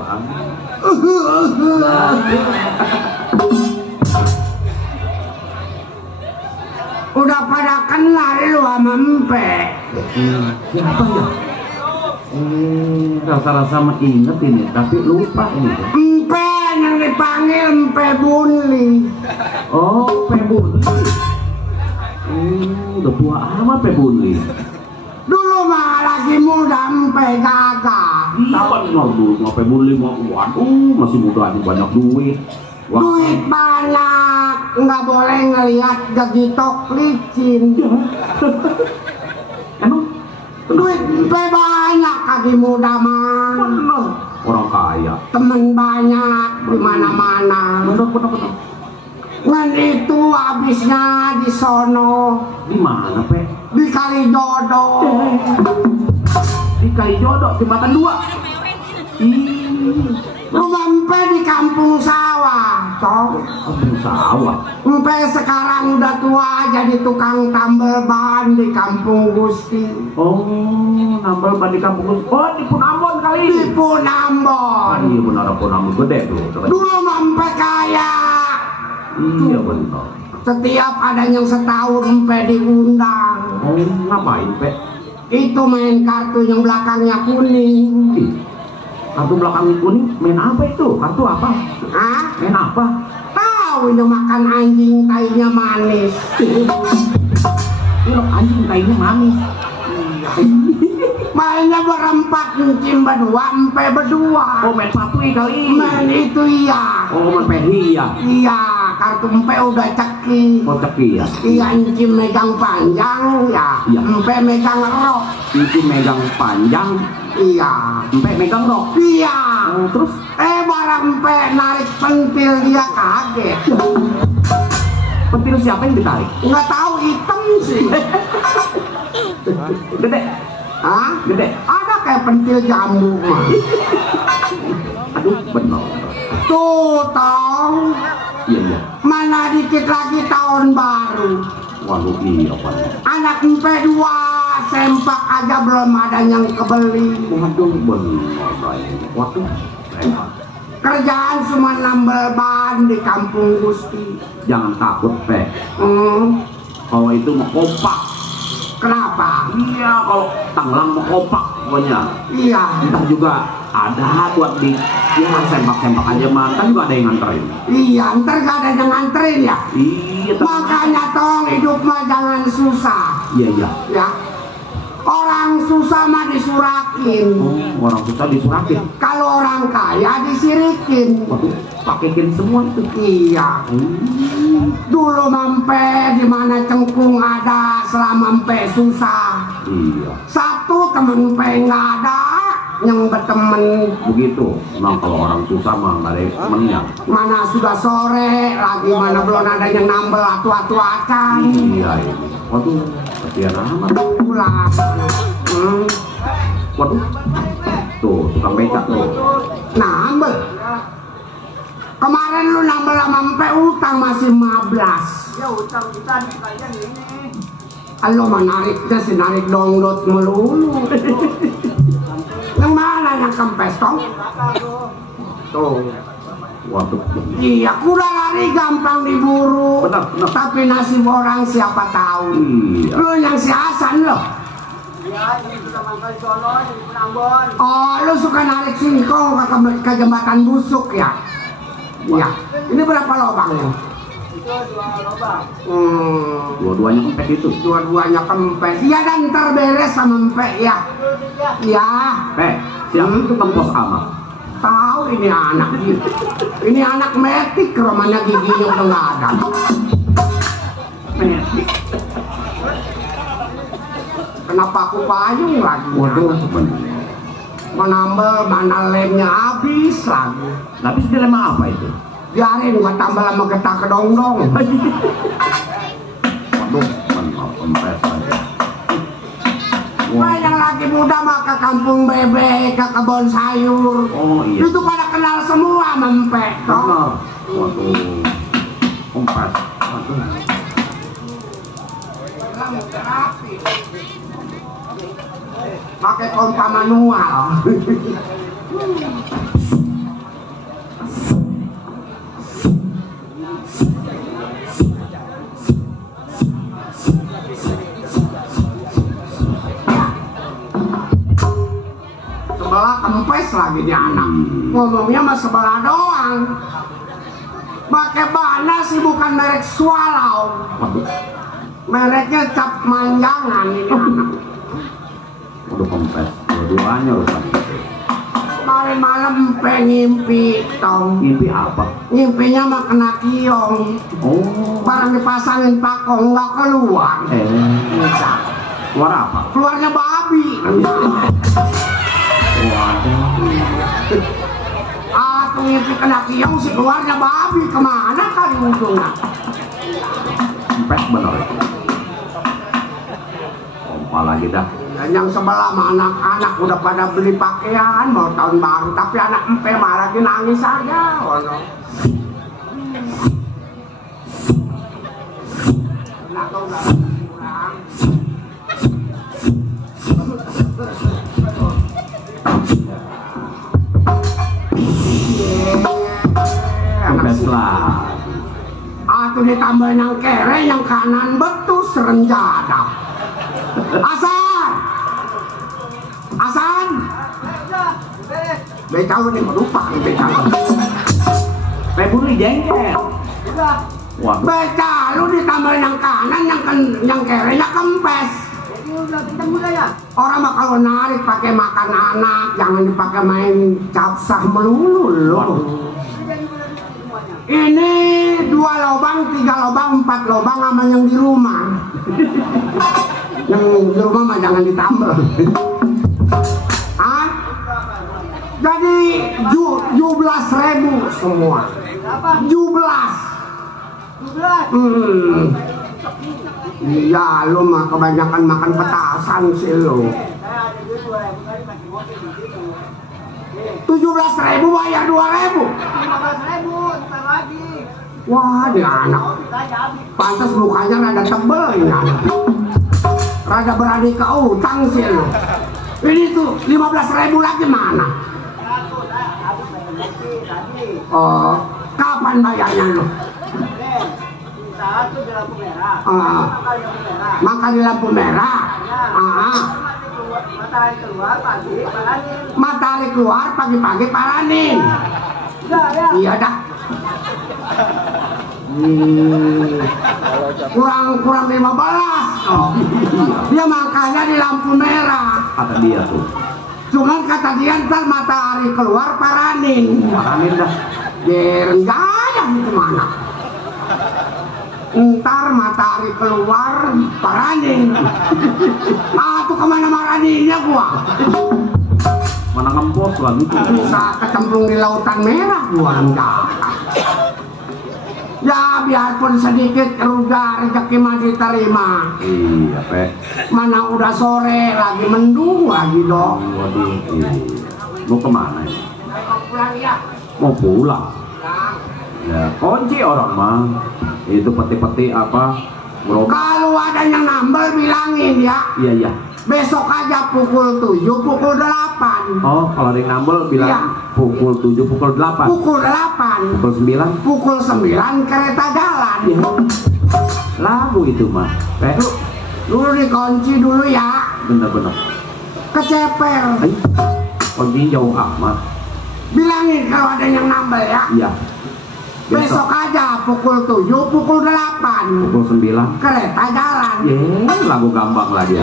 berduaan. Udah pada kenal lu sama Empe. Siapa ya? Rasa-rasa mah inget ini, tapi lupa ini. Empe yang dipanggil Empe Bunli. Oh, Pebunli. Udah tua amat Pebunli. Dulu mah lagi muda Empe gagah. Iya, dulu mau Pebunli mau waduh masih muda aja banyak duit. Wah. Duit banyak, nggak boleh ngelihat gegitok licin. Emang Duit Empe banyak kaki muda mah. bener orang kaya. Temen banyak di mana-mana. Bener. Ngan itu habisnya di sono, Di mana, Pe? di Kalijodo. Di Kalijodo, jembatan 2. Rumah Empe di kampung sawah, toh. Kampung sawah. Empe sekarang udah tua jadi tukang tambel ban di kampung Gusti. Oh, nambal ban di kampung. Oh, di Punambon kali. Di Punambon. Iya benar, Punambon gede tuh. Dulu Empe kaya. Iya benar. Setiap ada yang setahun Empe diundang. Oh, ngapain, Pe? Itu main kartu yang belakangnya kuning. Ih, kartu belakang kuning main apa itu? Kartu apa? Hah? Main apa? Tahu ini makan anjing tainya manis. Ini loh anjing kayaknya manis. Mainnya berempat, encim berdua, Empe berdua. Oh, main patui kali. Main itu iya. Oh, main peri ya. Iya, kartu Empe udah ceki. Oh, ceki ya. Iya, encim megang panjang, ya. Iya. Empe megang rok. Itu megang panjang, Iya. Empe megang rok. Iya. Oh, terus Barang Empe narik pentil dia kaget. pentil siapa yang ditarik? Nggak tahu hitam sih. Gede. Hah? Gede. Ada kayak pentil jambu mah. Aduh, benar. Tuh, toh. Iya. Mana dikit lagi tahun baru. Waduh, iya, Pak. Anak Empe 2 sempak aja belum ada yang kebeli. Waduh, benar. Waduh, hebat. Kerjaan cuma nambel ban di kampung Gusti. Jangan takut, Pe. Kalau itu mau kompak. Kenapa? Iya, kalau tanglang mau kompak pokoknya. Iya. Entah juga ada buat di ya sempak-sempak aja mah, kan juga ada yang nganterin. Iya, ntar gak ada yang nganterin ya. Iya, Makanya tong hidup mah jangan susah. Iya. Ya. Orang susah mah disurakin. Oh, orang susah disurakin. Kalau orang kaya disirikin. Waduh, pakein semua itu. Iya. Dulu Empe di mana cengkung ada selama Empe susah. Iya. Satu temen Empe nggak ada yang berteman. Begitu. Memang kalau orang susah mah nggak ada temennya. Mana sudah sore lagi, mana belum ada yang nambel atu-atu acan. Iya ini. Waduh, kasihan amat. Pulang. Waduh. Tuh, tukang becak tuh. Nambel. Kemarin lu nambel sama Empe utang masih 15. Ya utang kita kayaknya ini. Lo menariknya si narik dongdot melulu. Yang mana yang kempes tong? Tuh. Waduh. Iya, kuda lari gampang diburu. Benar. Tapi nasib orang siapa tahu. Iya. Lu yang si Hasan lo. Ya ini sudah mangkal Solo di Punambon. Oh, lu suka narik singkong ke jembatan busuk ya? Iya. Ini berapa lubangnya? Itu 2 lubang. Dua-duanya kempes itu. Dua-duanya kempes. Iya, dan ntar beres sama Empe ya. Iya. Siapa itu kempos ama? Tahu ini anak gitu. Ini anak metik, romanya giginya udah nggak ada. Metik. Kenapa aku payung lagi? Waduh, bener. Mau nambel, mana lemnya habis lagi. Tapi dilema apa itu? Biarin gua tambah sama getah kedongdong. Waduh, bener kempes aja. Wah, yang lagi muda mah ke kampung bebek, ke kebun sayur. Oh iya. Itu pada kenal semua Empe. Bener. Waduh, kempes. Waduh. Pakai pompa manual. lagi di anak. Ngomongnya mah sebelah doang. Pakai bana sih bukan merek Swallow. Mereknya cap manjangan ini anak. Udah kempes, dua-duanya rusak. Kemarin malam ngimpi tong. Ngimpi apa? Ngimpinya mah kena kiong. Oh. Barang dipasangin pakong nggak keluar. Bisa. Keluar apa? Keluarnya babi. Waduh. Tuh ngimpi kena kiong si keluarnya babi. Kemana kali ujungnya? Kempes bener. Kompa lagi dah. Dan yang sebelah mah anak-anak udah pada beli pakaian mau tahun baru, tapi anak empe mah lagi nangis saja. Oh, no. Kempes lah. Atuh ditambahin yang kere, yang kanan betus renjada. Asan, becau nih merupak nih becau. Pebuli jengkel. Waduh. Beca lu ditambahin yang kanan, yang kerenya kempes. Jadi udah ketemu dah ya? Orang mah kalau narik pakai makan anak, jangan dipakai main capsah melulu loh. Ini 2 lubang, 3 lubang, 4 lubang sama yang di rumah. Yang di rumah mah jangan ditambah. Hah? Jadi 17.000 semua. Berapa? 17. 17. Iya, lu mah kebanyakan makan petasan sih lu. Saya ada duit 2.000 kali masih ngopi di situ. 17.000 bayar 2.000. 15.000, ntar lagi. Wah, dia anak. Ngopi saja habis. Pantas mukanya rada tebel ini anak. Rada berani ke utang sih lu. Ini tuh 15.000 lagi mana? Satu, habis bayar ngopi tadi. Oh, kapan bayarnya lu? Satu di lampu merah. Ah. Makan di lampu merah. Makan di lampu merah. Ya. Matahari keluar pagi, paranin. Matahari keluar pagi-pagi paranin. Udah ya. Iya dah. Kurang 15. Oh. Dia makanya di lampu merah. Kata dia tuh. Cuman kata dia ntar matahari keluar paranin. Paranin dah. Renjada itu mana? Ntar matahari keluar paranin. Tuh kemana maraninnya gua? Mana ngempos lagi tuh. Bisa kecemplung di lautan merah gua enggak. Ya biarpun sedikit ruga rezeki mah diterima. Iya, Pe. Mana udah sore lagi mendung lagi dok. Waduh. Iya. Mau kemana ya? Mau pulang ya? Mau pulang. Ya, kunci orang mah. Itu peti-peti apa? Gerobak. Kalau ada yang nambel bilangin ya. Iya, iya. Besok aja pukul 7, pukul 8. Oh, kalau ada yang nambel bilang Iya. pukul 7, pukul 8. Pukul 8. Pukul 9. Pukul 9 kereta jalan. Lagu itu mah. Pe. Dulu dikunci dulu ya. Bener-bener. Keceper. Kunci jauh amat. Bilangin kalau ada yang nambel ya. Iya. Besok aja pukul 7, pukul 8. Pukul 9. Kereta jalan. Lagu gampang lah dia.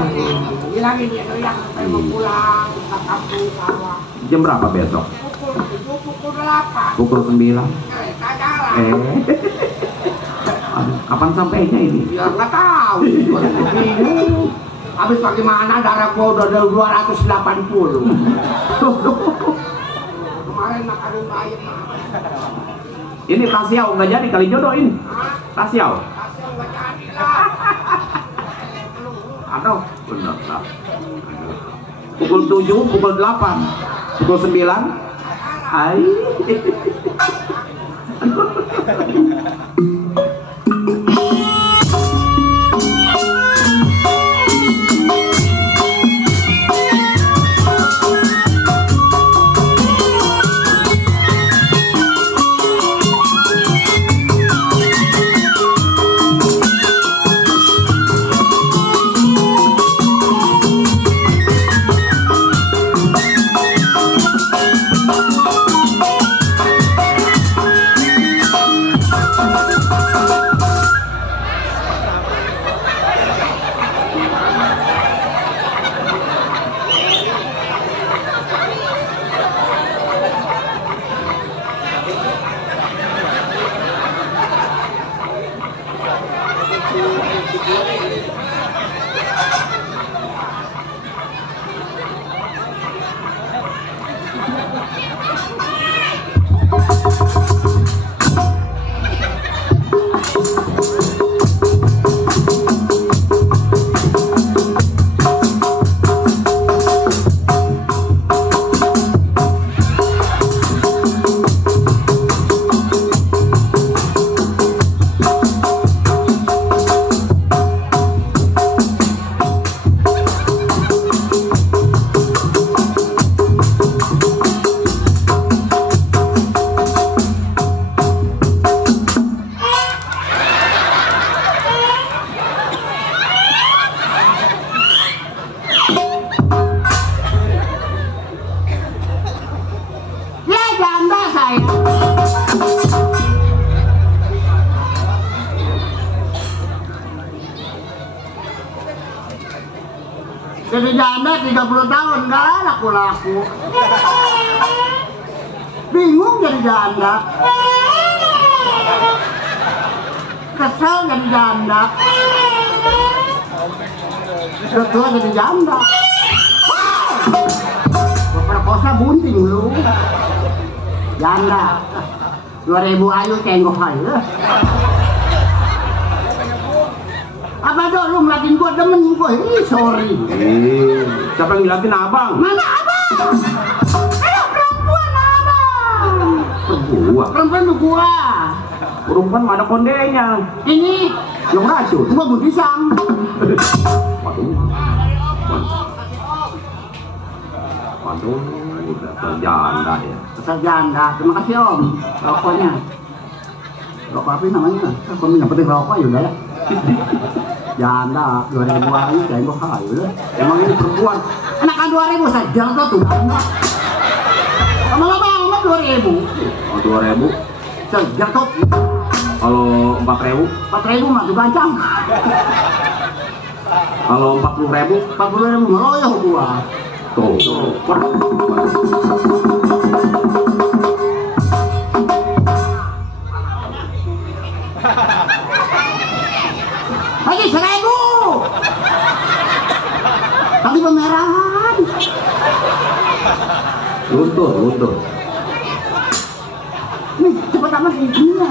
Bilangin dia yang saya mau pulang ke kampung sawah. Jam berapa besok? Pukul 7, pukul 8. Pukul 9. Kereta jalan. Aduh, kapan sampainya ini? Ya nggak tahu. Bingung. Habis bagaimana darah gua udah 280. Kemarin makan bayam. Ini Tasiau nggak jadi kali jodoh ini. Tasiau. Hasil nggak jadi lah. Aduh, bener lah. Pukul 7, pukul 8, pukul 9. Ai. saya. Jadi janda 30 tahun nggak laku-laku. Bingung jadi janda. Kesel jadi janda. Sudah tua jadi janda. Perkosa bunting lu. Janda. 2000 ayu tenggok aja. Apa tuh lu ngeliatin gua demen gua? Ih, sorry. Siapa yang ngeliatin abang? Mana abang? Ayo perempuan abang. Perempuan tuh gua. Perempuan mana kondenya? Ini Yang racun. gua pisang. Waduh. Waduh, udah terjanda ya. Besar janda. Terima kasih om. Rokoknya. Rokok apa namanya? Kalau yang penting rokok ya udah ya. Janda 2000 ayu tengok ayu lah. Emang ini perempuan? Anak 2000 saja tuh. Lama-lama amat 2000. Oh, 2000. Sejak tuh. Kalau 4000? 4000 mah tuh gancang. Kalau 40.000? 40.000 ngeroyoh gua. Tuh. Lagi 1000. Tapi pemerahan. Luntur. Nih cepet amat izinnya.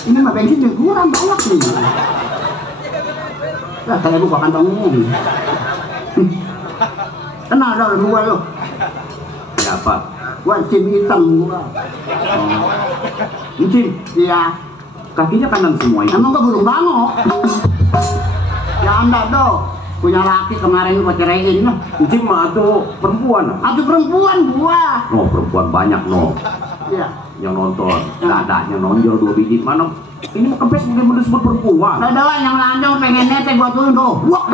Ini mah bensin yang kurang banyak nih. Lah saya buka kantongnya. Kenal dah gua lo. Siapa? Gua cim hitam gua. Encim, Iya. kakinya kanan semua itu. Emang gua burung bangok. Ya anda do punya laki kemarin gua ceraiin lah. Encim mah tuh perempuan. Aduh perempuan gua. No, perempuan banyak no. Iya. Yang nonton, dadanya nonjol 2 biji mana? Ini mah kempes mungkin disebut perempuan. Ada yang lanjong pengen nete gua turun tuh. Wah.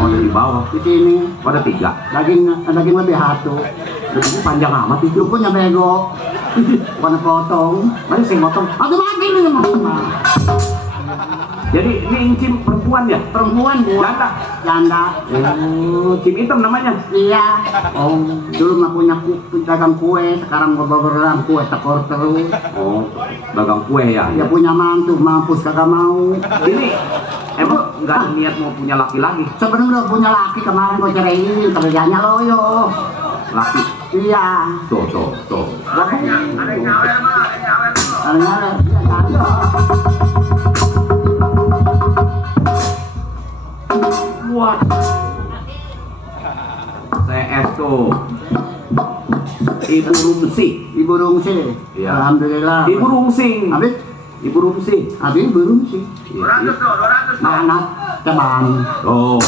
Oh, dari bawah. Di sini Pada 3. daging lebih satu. Ini panjang amat itu. Lu punya bego. Bukan potong. Mari saya motong. Aduh mati lu yang mau. Jadi ini Encim perempuan ya? Perempuan gua. Janda. Janda. Oh, Cim hitam namanya. Iya. Oh, dulu mah punya dagang kue, sekarang gua dagang kue tekor terus. Oh, dagang kue ya. Dia punya mantu, mampus kagak mau. Ini emang nggak ada niat mau punya laki lagi. Sebenarnya udah punya laki kemarin gua ceraiin, kerjanya loyo. Laki. Iya. Tuh. Ada nyale, dia janda. Wah. CS tuh. Ibu Rumsi. Ibu Rungsi. Iya. Alhamdulillah. Ibu Rungsing. Habis, Ibu Rumsi. habis Ibu Rungsi. Iya. Anak cabang. Oh.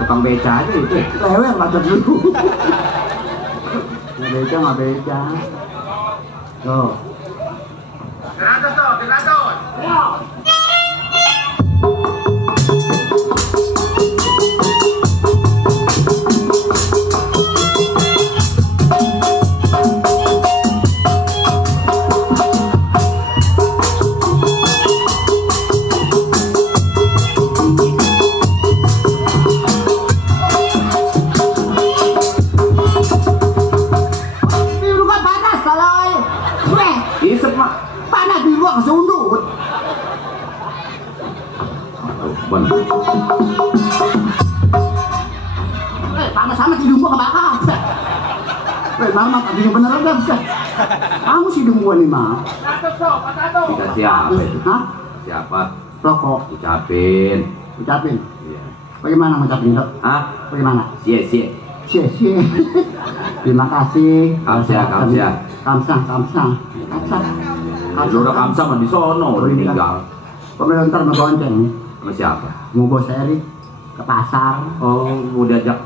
Tukang beca aja itu. Lewer macet dulu. Nggak beca. Tuh. Bon. Panas sama hidung gua kebakar. Mama tadinya beneran dah bisa. Kamu sih hidung gua nih, Ma. Dikasih apa itu? Hah? Siapa? Rokok. Ucapin. Ucapin. Iya. Bagaimana ngucapin, Dok? Hah? Bagaimana? Sie. Cie. Terima kasih. Kamsa. Lu udah kamsa mah di sono, udah meninggal. Kemudian ntar mau gonceng Sama siapa? mau bos Erik ke pasar. Oh, mau diajak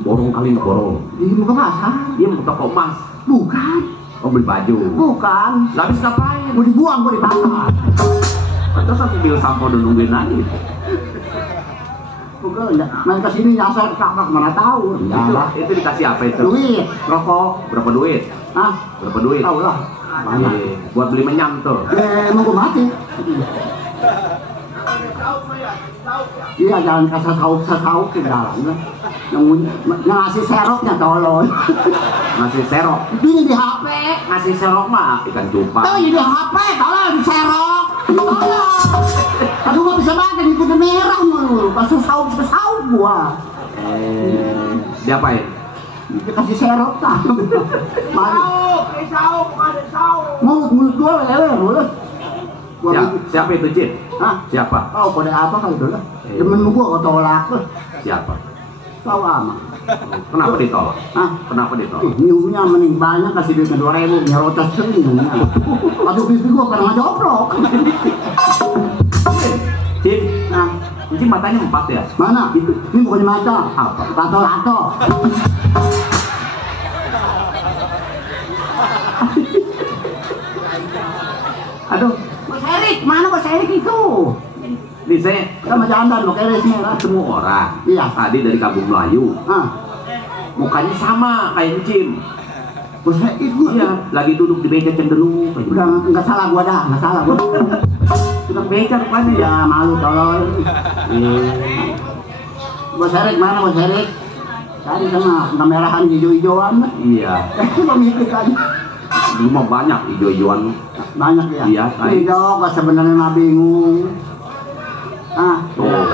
borong kali nggak borong. Iya mau ke pasar. Dia mau ke toko emas. Bukan. Oh, beli baju. Bukan. Lah habis ngapain? Mau dibuang gua di pasar. Terus aku bilang sampo udah nungguin aja. Bukan. Main kesini nyasar kakak mana tahu. Itu dikasih apa itu? Duit, rokok. Berapa duit? Hah? Berapa duit? Tahu lah. Banyak. Buat beli menyam tuh. Mau gua mati. Iya jangan kasih sauk ke dalam. Yang ngasih seroknya tolong. Ngasih serok. Ini di HP. Ngasih serok mah ikan cupang. Tuh di HP tolong di serok. Tolong. Aduh gak bisa baca di putih merah mulu. Pasal sauk gua. Diapain? Dikasih serok tak. Sauk, ada sauk. Mulut gua lewe mulut. Siapa itu, Cip? Hah? Siapa? Oh, kode apa kali itu lah? Temen gua kok tolak tuh. Siapa? Tahu ama. Kenapa ditolak? Hah? Kenapa ditolak? Nyuruhnya mending banyak kasih duitnya 2.000, nyerocos sering. Aduh pipi gua pernah joprok. Cip, Nah, Cip matanya 4 ya? mana? Ini bukannya mata. Apa? Lato. Aduh, Mas Erik, mana Mas Erik itu? Nih saya Sama jandan, Mas Eriknya lah. ketemu orang. Iya. Tadi dari Kampung Melayu. Ah, Mukanya sama kayak Cim. Mas Erik gua. Iya, lagi duduk di meja cenderung. Udah nggak salah gua dah, nggak salah gua. Tukang beca rupanya ya. Ya malu tolol. Mas Erik mana Mas Erik? Tadi sama kemerahan hijau-hijauan. Iya. Pemilik aja. Dulu mah banyak hijau-hijauan. Banyak ya? Iya, Hijau, kok sebenarnya mah bingung. Ah, Oh.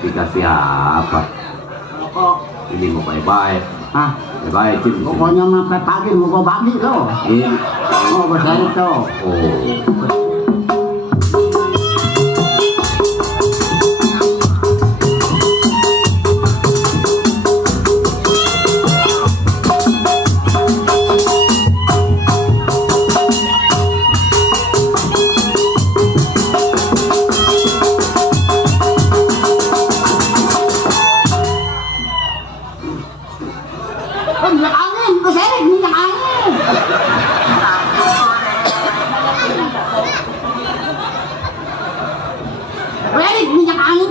Dikasih apa? kok Ini mau baik-baik. ah, Baik-baik, Cim. pokoknya sampai pagi mau gua bagi loh. Ini. Oh, Mas Erik tuh. Oh. Oh, minyak angin, Mas Erik minyak angin. Erik minyak angin.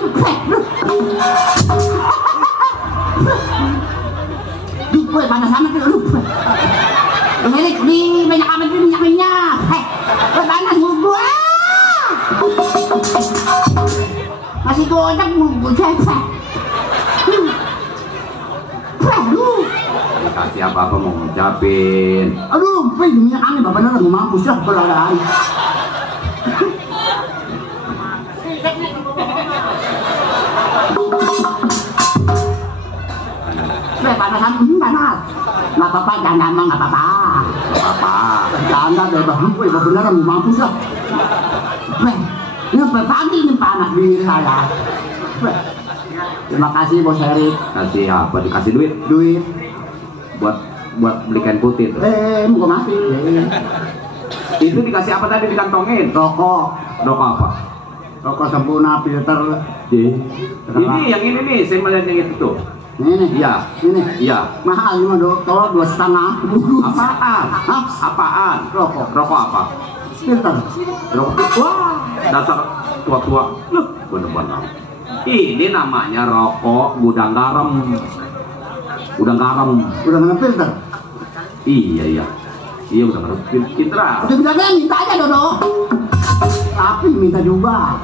Duh, gue panas amat tuh lu. Mas Erik di minyak angin itu minyak. Gue panas mulut gue. Masih gojek mulut gue cepet. Aduh. Dikasih apa-apa mau ngucapin. Aduh, minyak angin, bapak bener mau mampus lah kalau ada air. panasan, panas. Nggak apa-apa, janda mah nggak apa-apa. Nggak apa-apa. Janda bebas, gue beneran mampus lah. Weh, ini pagi ini panas diri saya. Weh, terima kasih Bos Erik. Kasih apa? Dikasih duit buat beli kain putih tuh. Mau mati. Itu dikasih apa tadi dikantongin? Rokok apa? Rokok sempurna filter. Ini yang ini nih, saya melihat yang itu tuh. Ini, Iya. ini, Iya. mahal cuma tolong 2,5. Apaan? Hah? Apaan? Rokok apa? Filter. Rokok. Wah, dasar tua-tua. Loh, bener-bener. Ini namanya rokok gudang garam. Gudang garam. Udah nggak filter. Iya. Iya udah garam. Citra. Udah bilangnya minta aja Dodo. Tapi minta juga.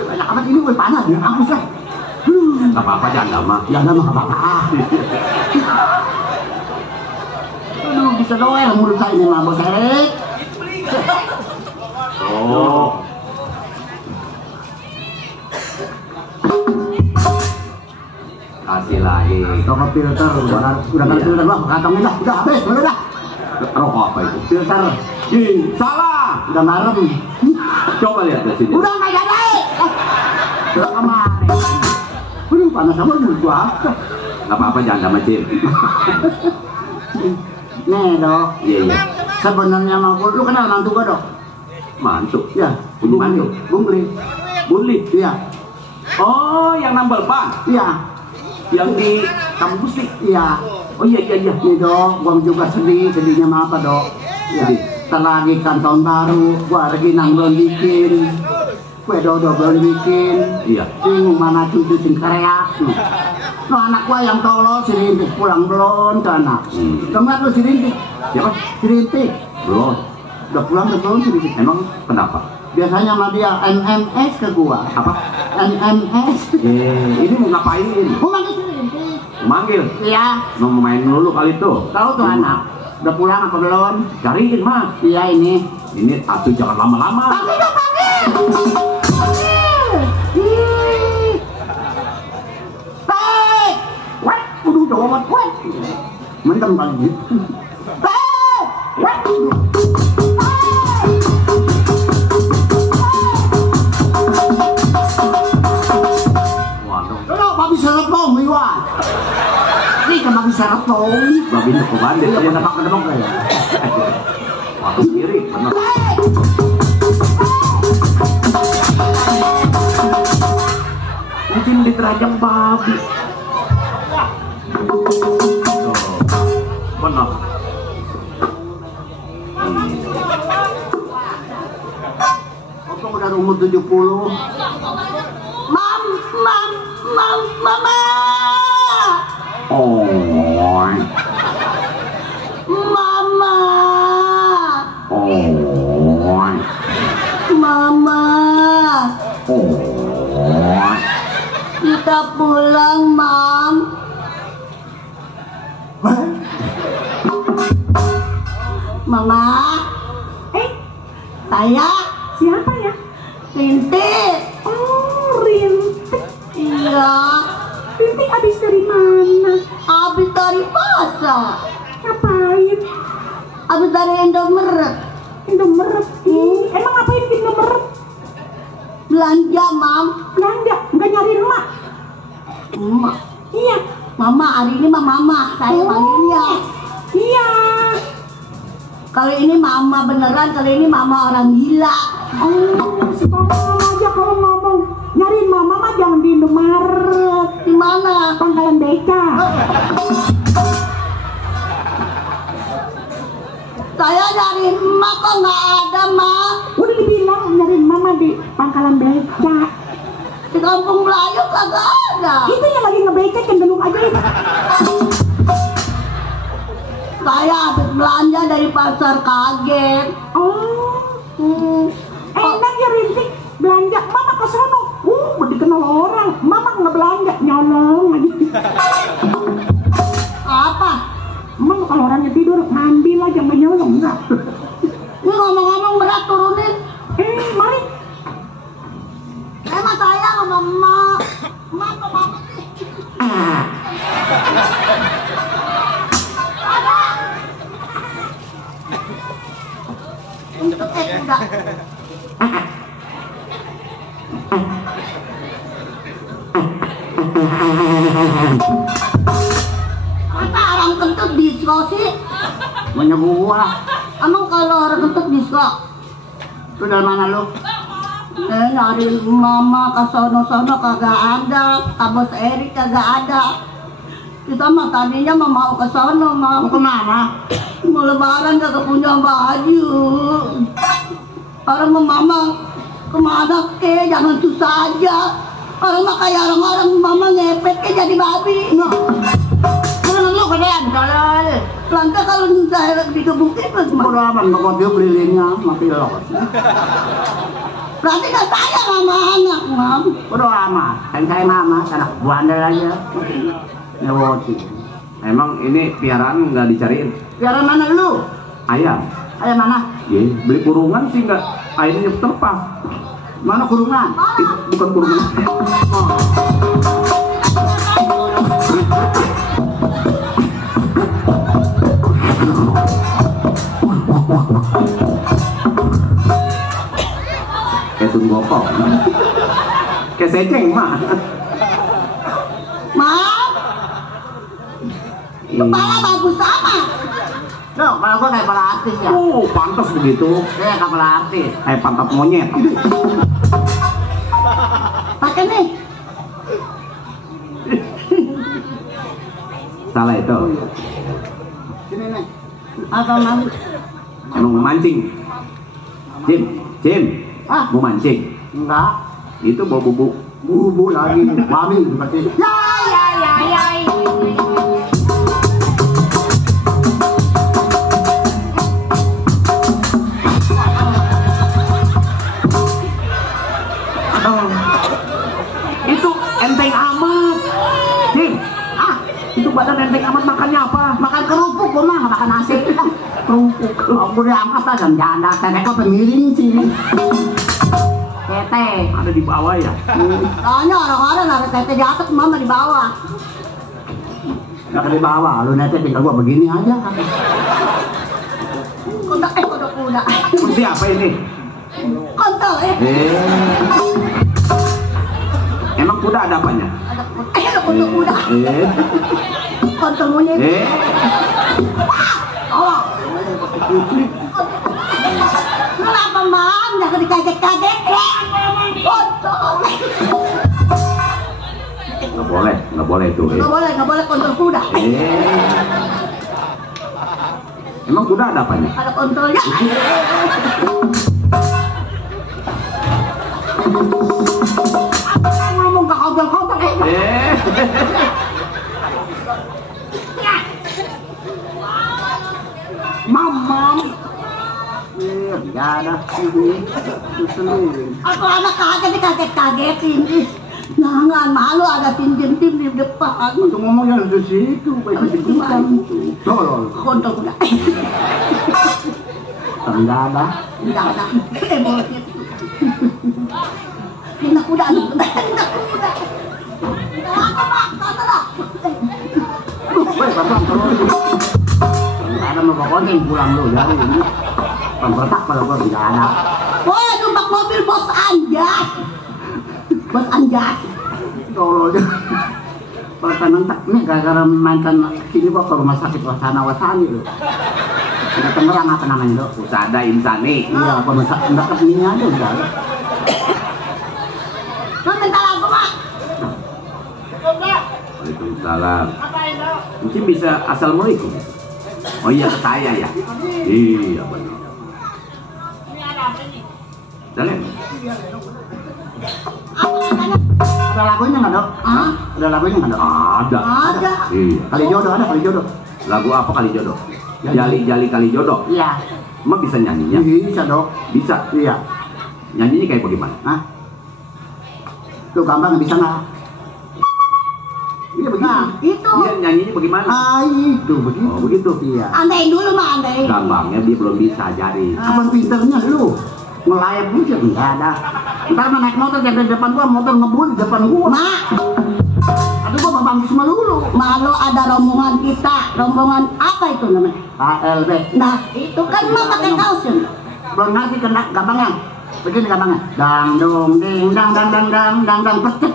Banyak amat ini gue panas ya, hapus lah. Gak apa-apa janda mah. Janda mah apa-apa. Aduh, bisa doel mulut saya ini mah Bos Erik. Oh. Kasih lagi. Rokok filter, udah filter bang, kantongin dah, udah habis, udah. Rokok apa itu? Filter, Salah. udah marem. Coba lihat ke sini. Udah nggak jadi. Udah kemana? Aduh, panas sama mulut gua. Gak apa-apa janda macam. Nih dok, Iya. sebenarnya mah lu kenal mantu gua dok? Mantu. Ya, Punya mantu. Bungli. Bully. Iya, Oh, yang nambal ban. iya, Yang di kampus musik. iya. Oh iya. Nih dok, gua juga sedihnya mah apa dok? Ya, Sedih. terlagi kan tahun baru, gua lagi belum bikin. Kue dodo belum bikin. Iya. Bingung mana cucu sing kreak. No anak gua yang tolol si Rintik pulang belum ke anak. Dengar lu si Rintik? Siapa? Si Rintik. Belum. Udah pulang belum si Rintik? Emang kenapa? Biasanya sama dia MMS ke gua. Apa? MMS. Ini mau ngapain? Gua manggil si Rintik. Manggil. Iya. Mau main dulu kali tuh. Tahu tuh anak. Udah pulang apa belum? Cariin mah. Iya ini. Ini atuh jangan lama-lama. Panggil dong panggil. Hei, what? Udah jawab what? Mendem kali ini. Hei, what? Waduh. Lo babi serapong iwa. Ini kan babi serapong. Babi itu kebandit. Dia dapat kedemok ya. Waktu kiri, benar. Mungkin diterajang babi. Oh, benar. Untung udah umur 70. Mama. Oh. Mama. Oh. Mama. Oh. Kita pulang, Mam. Mama. Saya. Siapa ya? Rintik. Oh, Rintik. Iya. Rintik habis dari mana? Habis dari pasar. Ngapain? Habis dari Indomaret. Indomaret. Emang ngapain di Indomaret? Belanja, Mam. Belanja, nggak nyari emak. Emak. Iya. Mama, hari ini mah Mama. Saya manggilnya. Iya. Kali ini Mama beneran, kali ini Mama orang gila. Oh, sekarang aja kalau ngomong nyariin mama mah jangan di Indomaret. Di mana? Pangkalan beca. Saya nyariin emak kok nggak ada, Mak. Udah dibilang nyariin mama di pangkalan beca. Di kampung Melayu kagak ada. Itu yang lagi ngebecek yang belum aja. Saya habis belanja dari pasar kaget. Oh. Enak ya Rintik belanja. Mama ke sono. Dikenal orang. Mama nggak belanja nyolong aja. Apa? Emang kalau orangnya tidur ngambil aja nggak nyolong enggak. Ini ngomong-ngomong berat turunin. Mari. Emang saya sama Emak. Masa orang kentut disco sih? Punya gua. Emang kalau orang kentut disco? Itu dari mana lu? Nyari mama ke sono-sono kagak ada, Bos Erik kagak ada. Kita mah tadinya mau ke sono, Mau kemana? mau lebaran kagak punya baju. Orang mama kemana ke? Jangan susah aja. Orang mah kayak orang-orang mama ngepet ke jadi babi. Mana lu kedean kalau Lantas kalau saya dikebukin bodo amat bakal dia belilinnya mati lo. berarti gak sayang sama anak, Mam. Bodo amat. Kan saya mama, anak bandel aja. Nyewoti. Emang ini piaraan nggak dicariin? Biaran mana lu? Ayam. Ayam mana? Ye, beli kurungan sih nggak. Ayamnya terpah. Mana kurungan? Itu bukan kurungan. Kayak tunggokok. Kayak seceng mah. Mam, kepala bagus sama. Loh, kalau gua kayak kepala artis ya. Pantas begitu. Kayak kepala artis. Kayak pantat monyet. Pakai nih. Salah itu. Sini nih. Apa Mam? Emang mau mancing. Jim. Ah, Mau mancing. enggak. Itu bau bubuk. Bubu lagi. Babi berarti. Ya. Itu enteng amat. Jim. Itu badan enteng amat makannya apa? Makan kerupuk gua mah, nggak makan nasi. Kerupuk. Oh, gua diangkat aja janda. Saya kok pemiring sih. Tete. Ada di bawah ya. Soalnya orang-orang ada tete di atas, Mama di bawah. Nggak di bawah. Lu nanti tinggal gua begini aja. Kodok kuda. Siapa ini? Kontol Emang kuda ada apanya? ada kodok kuda. Kontol monyet. Oh. Kenapa Mam? Jangan dikaget-kaget. Kontol. Nggak boleh tuh. Nggak boleh kontol kuda. Emang kuda ada apanya? Ada kontolnya. Ngomong ke kontol-kontol. Mam. Nggak ada sini. Aku anak kaget-kagetin. Jangan malu ada tim di depan. Untuk ngomong yang di situ, baik di depan. Tolol. Kontol kuda. Enggak ada. Enggak ada. Bosnya. Pindah kuda. Baik, Bapak, terus. Enggak ada mau pokoknya pulang lu jadi ini. Pembertak kalau gua enggak ada. Woi, numpak mobil bos Anjas. Bos Anjas. Tolol aja. Perasaan entak nih gara-gara mantan sini kok ke rumah sakit Wasana-Wasani lu. Udah Tangerang apa namanya lu? Usada Insani. Iya, apa masa enggak ke sini aja udah. Lu minta lagu, Mak. Waalaikumsalam. Mungkin bisa assalamualaikum. Oh iya, saya ya. Iya benar. Jalan. Ada lagunya nggak dok? Hah? Ada lagunya nggak dok? Ada. Ada. Iya. Kali jodoh ada kali jodoh. Lagu apa kali jodoh? Jali-jali kali jodoh. Iya. Emang bisa nyanyinya? Bisa dok. Bisa. Iya. Nyanyinya kayak bagaimana? Hah? Tuh gampang bisa nggak? Iya begitu. Nah, itu. Iya, nyanyinya bagaimana? Ah itu begitu. Oh, begitu. Iya. Andain dulu, Mak, andain. Gampangnya dia belum bisa ajarin. Apa pinternya lu? Melayap aja nggak ada. Ntar mah naik motor dari depan gua, motor ngebul di depan gua. Mak, Aduh gua mau bangkit sama lu. malu ada rombongan kita. Rombongan apa itu namanya? ALB. Nah, itu kan Mak pakai kaos ya. Belum ngerti kena gampangnya. Begini katanya, dang dong ding dang dang dang dang dang dang pecet.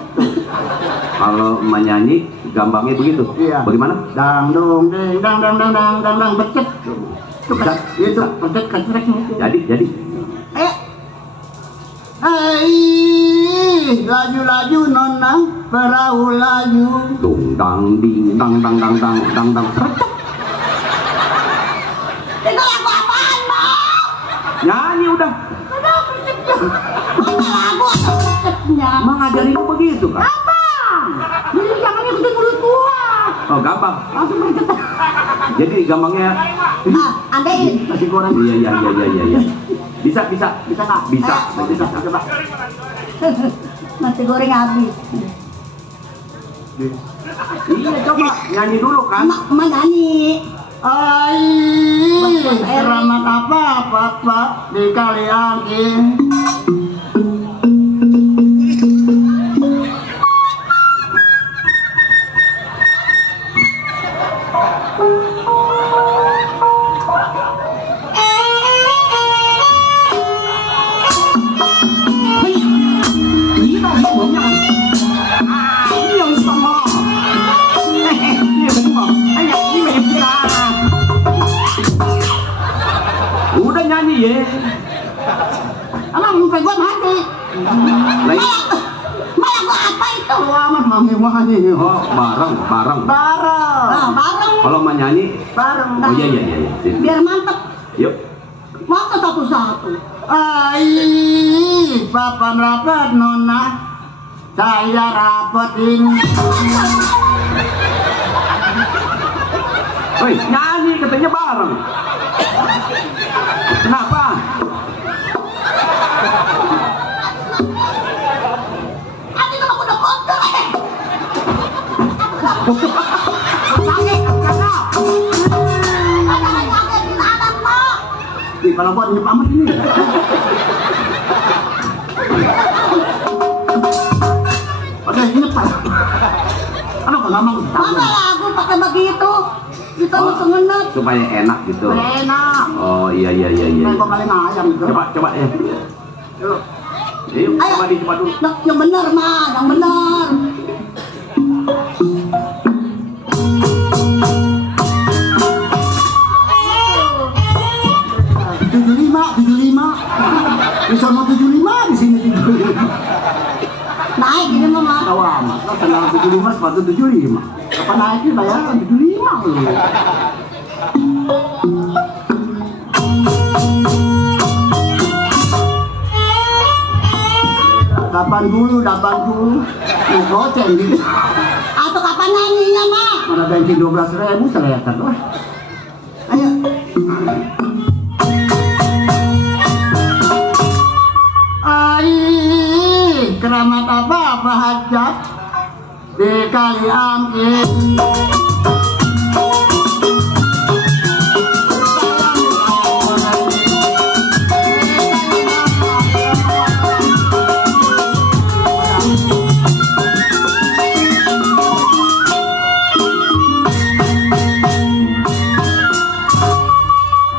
Kalau menyanyi gampangnya begitu. Iya. Bagaimana? Dang dong ding dang dang dang dang dang dang pecet. Itu pecet kecreknya itu. Jadi. Ayo. Hai, laju-laju nona perahu laju. Dung dang ding dang dang dang dang dang dang. Itu lagu apaan, Bang? Nyanyi udah. Mana lagu pesetnya? Emang ngajarin lu begitu kan? Abang, jadi jangan ikutin mulut gua. Oh gampang. Langsung bergetar. Jadi gampangnya. Andein. Nasi goreng. Iya. Bisa nggak? Bisa. Coba. Nasi goreng habis. Iya coba nyanyi dulu kan. Emak nyanyi. Ai, keramat apa Pak di kali angin. Udah nyanyi ya. Emang muka gua mati. Malah gua apa itu? Aman mangi. Oh bareng. Bareng. Bareng. Kalau mau nyanyi. Bareng. Oh iya. Biar mantep. Yuk. Masa satu-satu. Ai, papan rapat nona. Saya rapetin. Woi nyanyi katanya bareng. Kenapa? Aduh, itu udah kotor. Kalau buat nyep amat ini. Oke, nyep Pak. Aduh, gampang. Masa lagu pakai begitu? Kita mau sengenat. Supaya enak gitu. Enak. Oh iya. Kayak kok paling ayam gitu. Coba ya. Yuk. Yuk, coba dulu. Yang benar, mah, yang benar. Di sana 75, di sini 75. Naik ini mama. Tahu amat, lo sandal 75, sepatu 75. Kapan naiknya bayaran 75 loh. Dapan dulu. Mau goceng gitu. Atau kapan nyanyinya, Mak? Mana bensin 12.000 seletan lah. Ayo. Ai, keramat apa hajat di kali angin.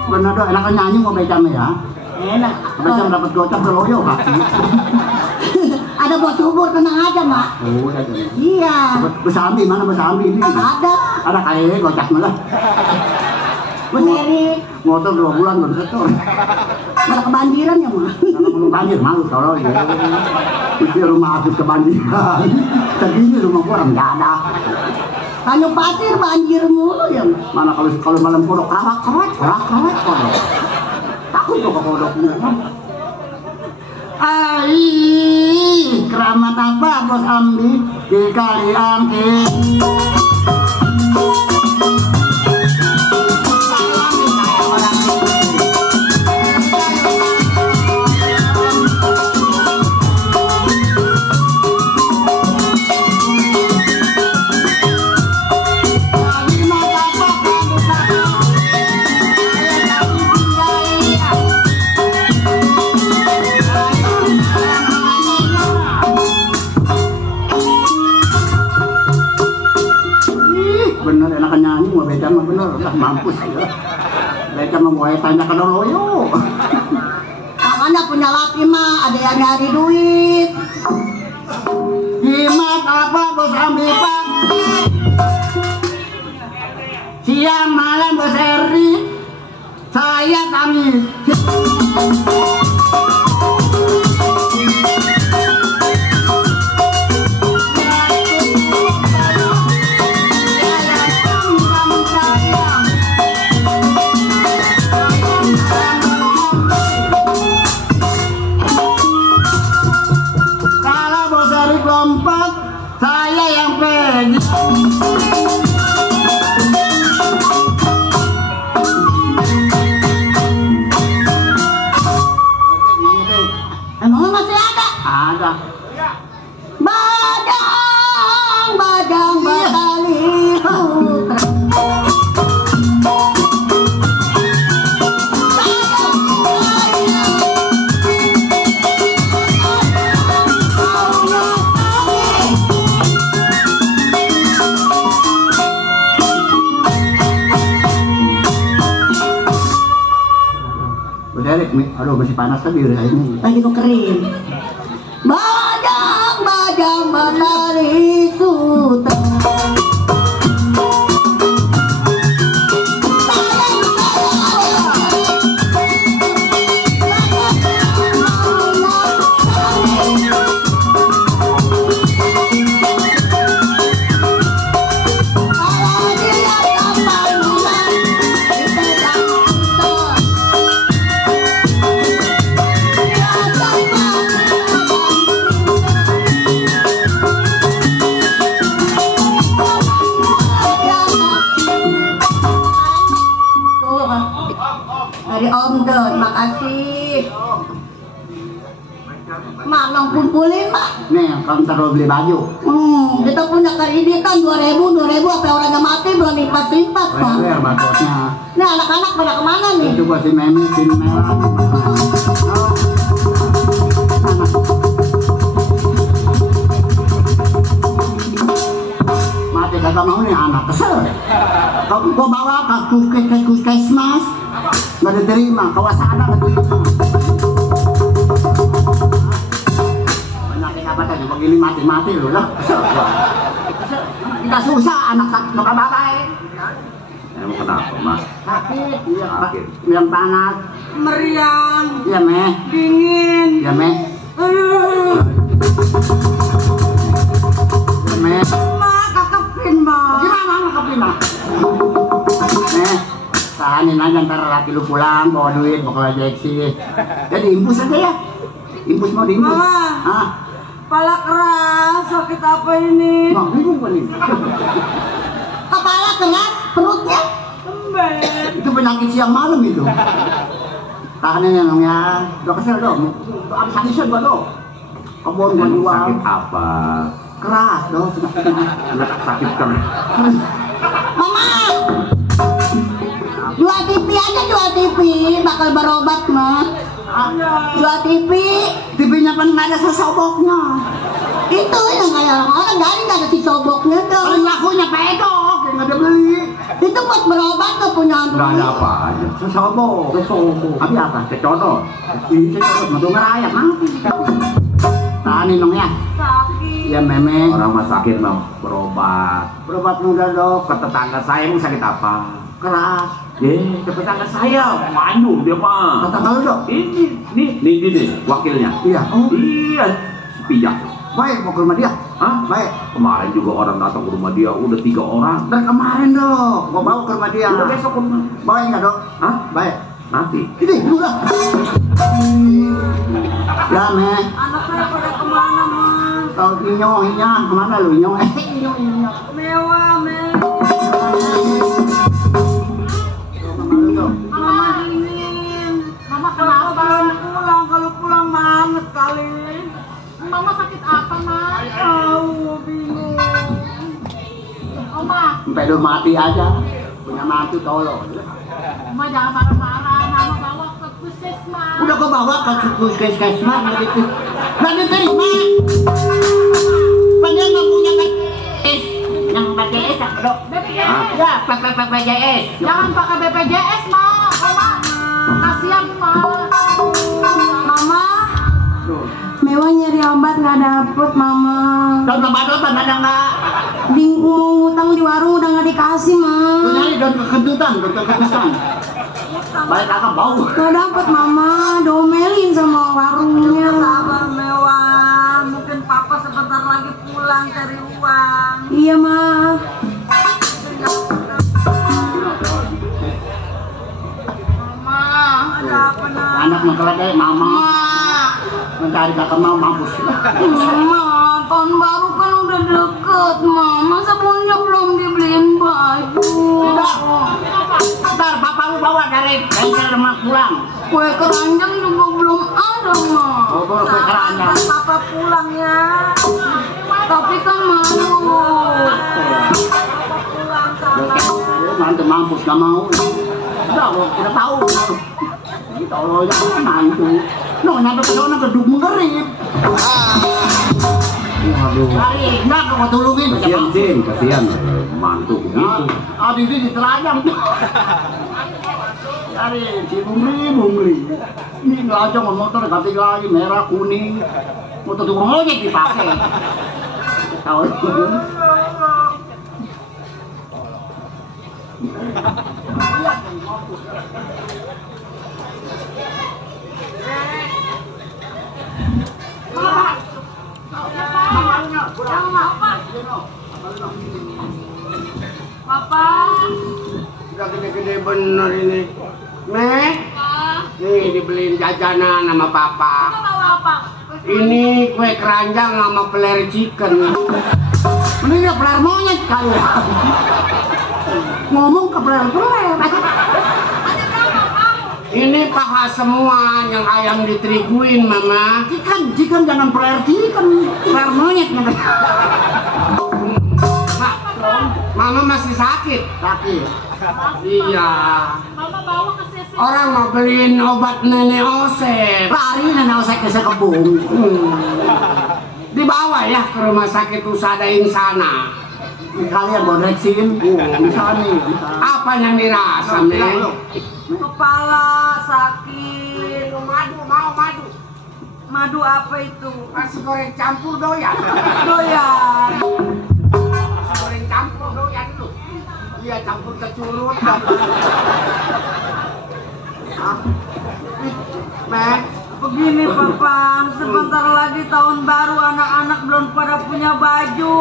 Benar dong, enak nyanyi mau becam ya. Enak. Becam dapat gocap loyo kaki. Ada buat subur, tenang aja, Mak. Oh, udah jadi. Iya. Besambi mana besambi ini? Ada. Ada kayaknya gocap malah. Benerik. Motor 2 bulan baru setor. Malah kebanjiran ya, Mak. Kalau ngomong banjir malu tolong ya. Mesti rumah aku kebanjiran. Tadinya rumah gua orang nggak ada. Tanjung Pasir banjir mulu ya, Mak. Mana kalau malam kodok kawat kodok. Takut kok kodoknya. Ai, keramat apa bos Amdi di kali angin. Bener enakan nyanyi mau beda mah bener udah mampus ya. Beda mau tanya ke loyo. Makanya punya namanya laki mah ada yang nyari duit. Jimat apa bos ambil pak? Siang malam bos Eri, saya kami. Kalau bos Eri kelompok, saya yang pegang. Emangnya masih ada? Ada. Badang, badang, batali putra. Bos Eri, aduh masih panas tapi udah ini. Lagi kok kering. Badang, badang, batali putra. Dari Om Don, makasih. Mak, nong kumpulin, Mak. Nih, counter lo beli baju. Kita punya kreditan 2000 apa orangnya mati belum limpas-limpas, Pak. Bayar barcode-nya. Nih anak-anak pada kemana nih? Itu buat si Memi, si Merah. Mati kagak mau nih anak kesel. Kau gua bawa ke puskesmas, nggak diterima. Kawasana nggak diterima. Penyakit apa tadi? Begini mati loh lah. Kesel gua. Kita susah anak sakit nggak baik. Emang kenapa, Mas? Sakit, iya. Sakit. Yang panas, Meriang, iya meh, dingin. iya meh, iya meh. Mak, kakepin, Mak. Gimana ngekepin mah? Meh, sahanin aja ntar laki lu pulang bawa duit bawa injeksi. Jadi impus aja ya, impus mau diimpus. Mama. Ah, Kepala keras, sakit apa ini? mau bingung kan ini? Kepala keras, perutnya. Embet. Itu penyakit siang malam itu. Tahanin ya dong ya, udah kesel dong. Abis habisan gua dong. Kebun gua Emang jual. sakit apa? Keras dong penyakitnya. Anak sakit kan? Mama, jual TV aja, jual TV, bakal berobat mah. Jual TV, TV-nya kan nggak ada sesoboknya. itu yang kayak orang dari nggak ada si soboknya Paling tuh. lakunya pedok, yang nggak ada beli. Itu buat berobat tuh punya Nggak ada duit. apa aja. Sesobok. Tapi apa? Kecodot. Ini sesobok, mau ngerayap mati. Tahanin dong ya. Sakit. Ya meme. Orang mah sakit mau berobat. Berobat muda dok. Ke tetangga saya emang sakit apa? Keras. Ke tetangga saya, maju dia mah. Kata kalau dok. Ini wakilnya. Iya. Oh. Iya, sepijak. Baik mau ke rumah dia. Hah? Baik. Kemarin juga orang datang ke rumah dia, udah 3 orang. Dan kemarin dok. Mau bawa ke rumah dia. Udah besok ke rumah. Baik nggak dok? Hah? Baik. Nanti. Ini udah. Ya me. Anak saya pada kemana, Mas? Kalau inyonya kemana lu inyo? Inyo. Mewah, mewah. Mama dingin. Mama kenapa? Pulang, kalau pulang mamet kali. Mama sakit apa, Mak? Tahu, bingung. Oma, Sampai lu mati aja. Punya mati tolong. Oma jangan marah-marah. Mama bawa ke puskesmas. Udah kau bawa ke puskesmas gitu. Nggak diterima. Padahal nggak punya BPJS. Yang BPJS apa dok? BPJS. Ya, BPJS. Jangan pakai BPJS, Mak. Mama, kasihan, Mak. Mama, Mewah nyari obat nggak dapet mama. Daun obat-obatan ada nggak? Mau ngutang di warung udah nggak dikasih Lu mah. nyari daun kekentutan. Baik kakak bau. Nggak dapet mama, domelin sama warungnya. Sabar Mewah, mungkin papa sebentar lagi pulang cari uang. Iya mah. Mama, ada apa nak? Anak mengkeledai mama. Mencari kakak mau mampus. Mama, tahun baru kan udah deket mah. Masa punya belum dibeliin baju? Ntar papa lu bawa dari bengkel rumah pulang. Kue keranjang juga belum ada mah. Oh, baru kue keranjang. Papa pulang ya. Tapi kan malu. Pulang sana. Nanti mampus gak mau. Udah, kita tahu. Tolong jangan mantu. No, nyampe ke sana gedung mengerit. Waduh. Cari, enggak kau tolongin. Kasihan Cing, kasihan. Mantu begitu. Abis ini diterajang. Cari, si bungli. Ini ngelajang motor ganti lagi merah kuning. Motor tukang ojek dipakai. Tahu? Papa. Udah gede-gede bener ini. Nih, nih dibeliin jajanan sama papa. Mau apa? Ini kue keranjang sama peler chicken. Mending dia peler monyet kali ya. Ngomong ke peler-peler. Ini paha semua yang ayam diteriguin mama. Chicken jangan peler chicken. Peler monyet. Mama masih sakit. Iya. Mama bawa ke sisi. Orang mau beliin obat nenek Osep. Lari nenek Osep ke Sekebun. Dibawa ya ke rumah sakit Usada Insana. Kalian mau reksin? Misalnya. Apa yang dirasa, Neng? Kepala sakit. Madu, mau madu. Madu apa itu? Nasi goreng campur doyan. Doyan. Nasi goreng campur doyan lu. Iya, campur ke curut. Mek, Begini Papa, sebentar lagi tahun baru, anak-anak belum pada punya baju.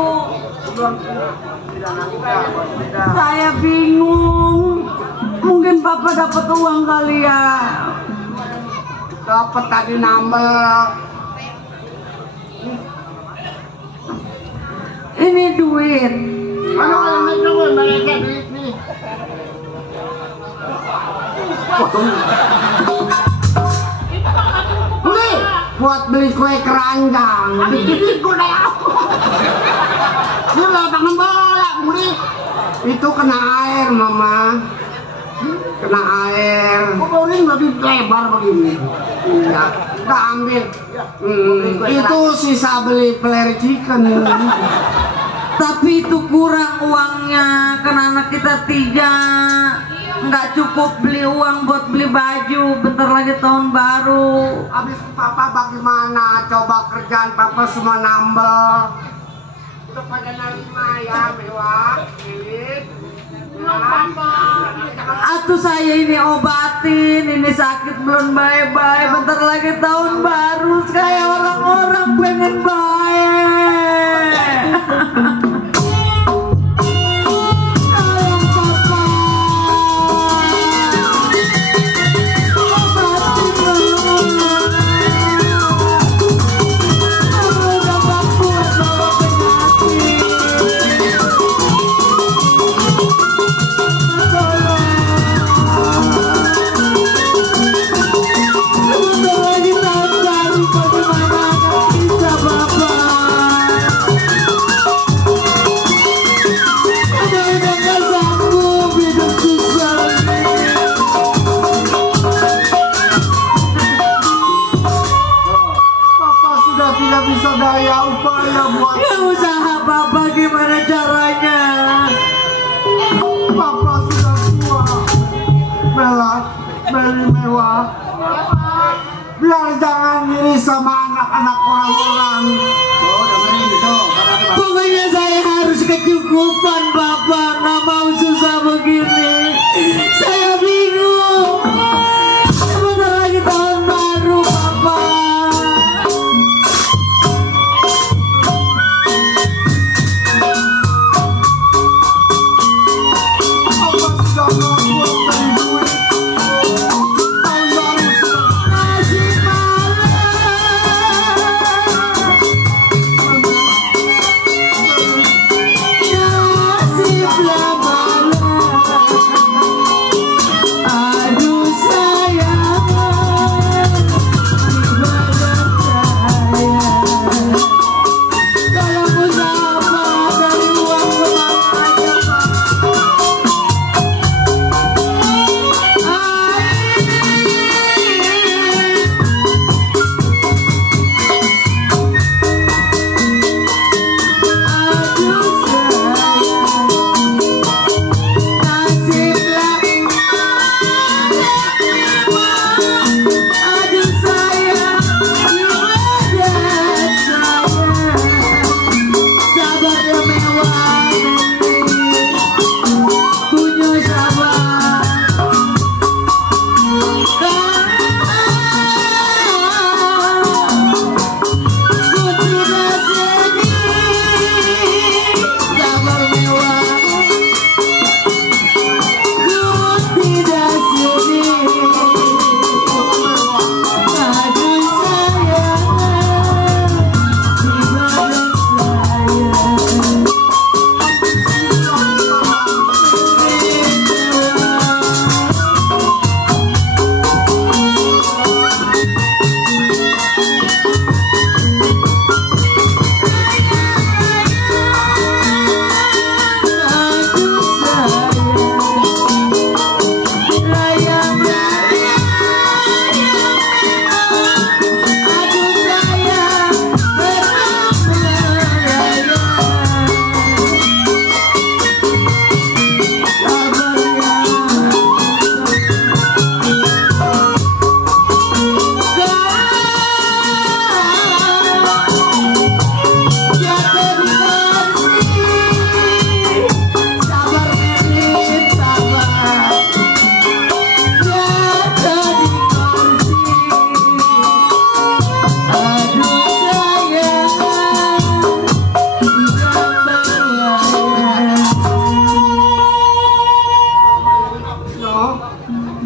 Saya bingung. Mungkin Papa dapat uang kali ya. dapat tadi nambah. Ini duit. Duit nih. Beli buat beli kue keranjang. Dikit gue deh aku. Dia lapangan bola, beli. Itu kena air, mama. Kena air. Kok boring lebih lebar begini? Iya, kita ambil. Itu sisa beli peler chicken. Tapi itu kurang uangnya, kan anak kita 3. Nggak cukup beli uang buat beli baju. Bentar lagi tahun baru. Habis papa bagaimana? Coba kerjaan papa semua nambel. Udah pada nerima ya, mewah. Atuh saya ini obatin, ini sakit belum bye-bye. Bentar lagi tahun baru, kayak orang-orang pengen baik. Ya usaha Papa gimana caranya? Papa sudah tua. Bella, beli mewah. Biar jangan iri sama anak anak orang-orang. Oh, dengerin itu. Pokoknya saya harus kecukupan, Bapak. Nggak mau susah begini. Saya bingung. Sebentar lagi tahun baru, Bapak. Apa sudah mau buat dari duit? Tahun baru sudah. Nasib malam. Nasiblah malam. Aduh sayang, ibadah saya. Kalau musafah dari uang kemana aja,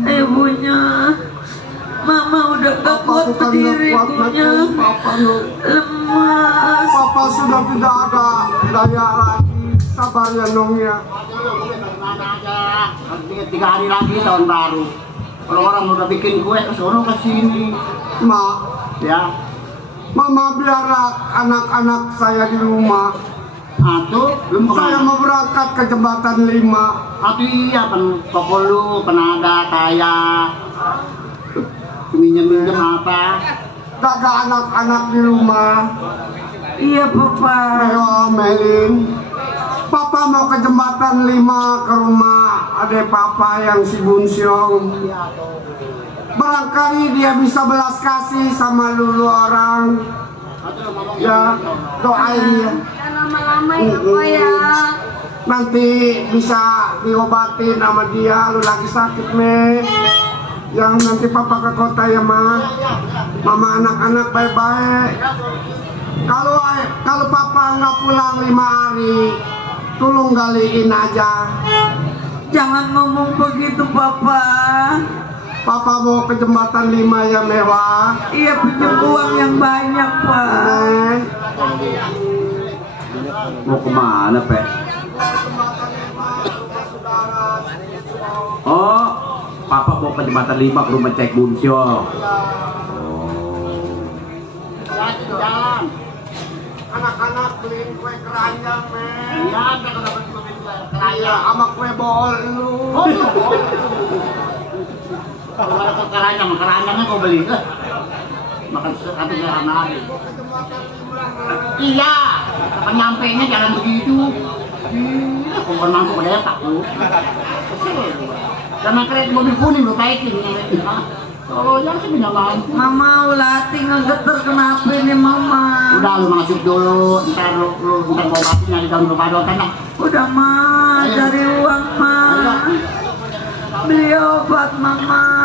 ibunya, mama udah gak kuat berdiri, ibunya lemas. Papa sudah tidak ada daya lagi. Sabar ya Nong ya. Nanti 3 hari lagi tahun baru. Orang-orang udah bikin kue ke sono ke sini. Mak, Ya. Mama biarlah anak-anak saya di rumah. Atuh, belum Saya mau berangkat ke jembatan 5. Atuh iya kan kokolu penada kaya. Minjem-minjem apa? Gak ada anak-anak di rumah. Iya, Papa. Ayo Melin. Papa mau ke jembatan 5 ke rumah adek Papa yang si Bunsyong. Barangkali dia bisa belas kasih sama lulu orang. Ya, doain ya. Lama-lama ya Pak ya. Nanti bisa diobatin sama dia. Lu lagi sakit Me. Yang nanti Papa ke kota ya Ma. Mama anak-anak baik-baik. Kalau Papa nggak pulang 5 hari, tolong galiin aja. Jangan ngomong begitu, Papa. Papa mau ke jembatan 5 ya Mewah. Iya, pinjam uang yang banyak, Pak. Mau kemana, Pe? Oh, Papa mau ke jembatan 5 ke rumah Cek Bunsyo. Jalan. Anak-anak beliin kue keranjang, Men. Iya, ada kalau dapat kue Iya, sama kue bol lu. Kalau ada keranjang, keranjangnya kau beli. Makan satu jalan lagi. Iya, kapan nyampenya jalan begitu. Aku pernah ke desa tuh. Karena kereta mobil kuning lo taikin. Oh, yang sih punya lampu. Mama ulati ngegeter kenapa ini mama? Udah lu masuk dulu, ntar lu ntar bawa bapinya di dalam rumah doang kan. Udah mah, cari uang mah. Beli obat mama.